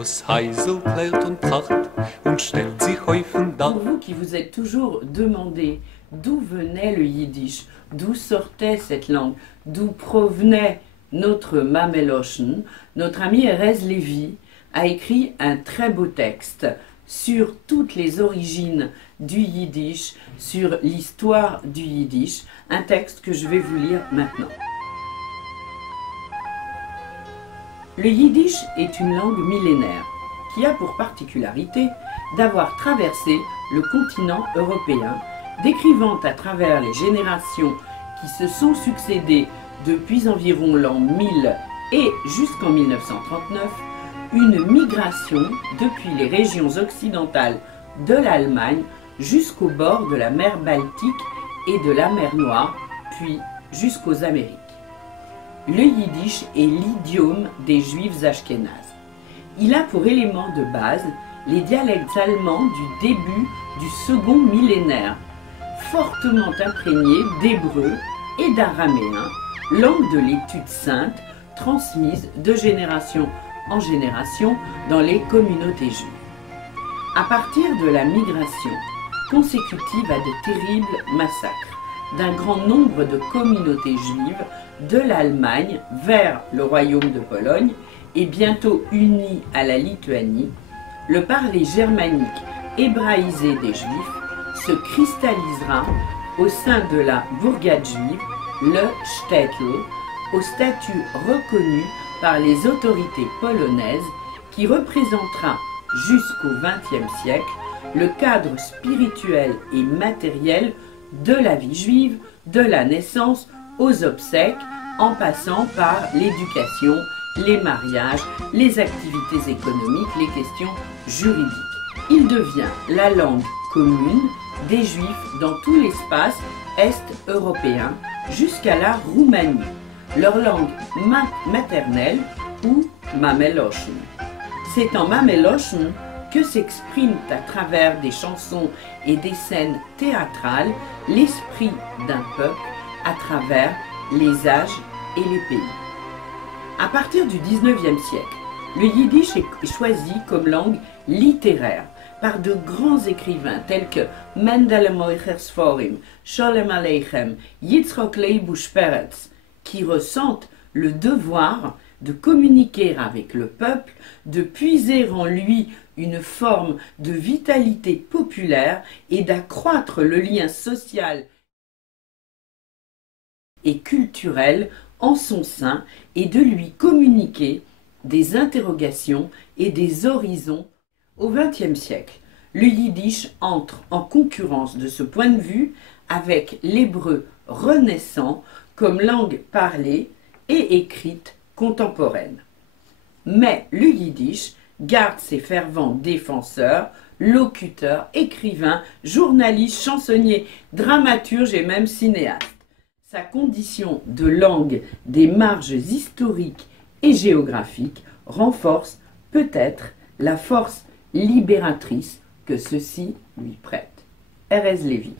Das Heisel klärt und tracht und stellt sich auf den Dach. Pour vous qui vous êtes toujours demandé d'où venait le yiddish, d'où sortait cette langue, d'où provenait notre Mameloschen, notre ami Erez Lévy a écrit un très beau texte sur toutes les origines du yiddish, sur l'histoire du yiddish, un texte que je vais vous lire maintenant. Le yiddish est une langue millénaire qui a pour particularité d'avoir traversé le continent européen, décrivant à travers les générations qui se sont succédées depuis environ l'an 1000 et jusqu'en 1939, une migration depuis les régions occidentales de l'Allemagne jusqu'au bord de la mer Baltique et de la mer Noire, puis jusqu'aux Amériques. Le yiddish est l'idiome des juifs ashkénazes. Il a pour élément de base les dialectes allemands du début du second millénaire, fortement imprégnés d'hébreu et d'araméen, langue de l'étude sainte transmise de génération en génération dans les communautés juives. À partir de la migration consécutive à de terribles massacres d'un grand nombre de communautés juives de l'Allemagne vers le royaume de Pologne et bientôt unis à la Lituanie, le parler germanique hébraïsé des Juifs se cristallisera au sein de la bourgade juive, le shtetl, au statut reconnu par les autorités polonaises qui représentera jusqu'au XXe siècle le cadre spirituel et matériel de la vie juive, de la naissance aux obsèques, en passant par l'éducation, les mariages, les activités économiques, les questions juridiques. Il devient la langue commune des Juifs dans tout l'espace est-européen jusqu'à la Roumanie, leur langue maternelle ou Mameloschen. C'est en Mameloschen que s'exprime à travers des chansons et des scènes théâtrales l'esprit d'un peuple à travers les âges et les pays. À partir du XIXe siècle, le yiddish est choisi comme langue littéraire par de grands écrivains tels que Mendele Moichersforim, Sholem Aleichem, Yitzhak Leibush Peretz, qui ressentent le devoir de communiquer avec le peuple, de puiser en lui une forme de vitalité populaire et d'accroître le lien social et culturel en son sein et de lui communiquer des interrogations et des horizons. Au XXe siècle, le yiddish entre en concurrence de ce point de vue avec l'hébreu renaissant comme langue parlée et écrite contemporaine. Mais le yiddish garde ses fervents défenseurs, locuteurs, écrivains, journalistes, chansonniers, dramaturges et même cinéastes. Sa condition de langue des marges historiques et géographiques renforce peut-être la force libératrice que ceci lui prête. Erez Lévy.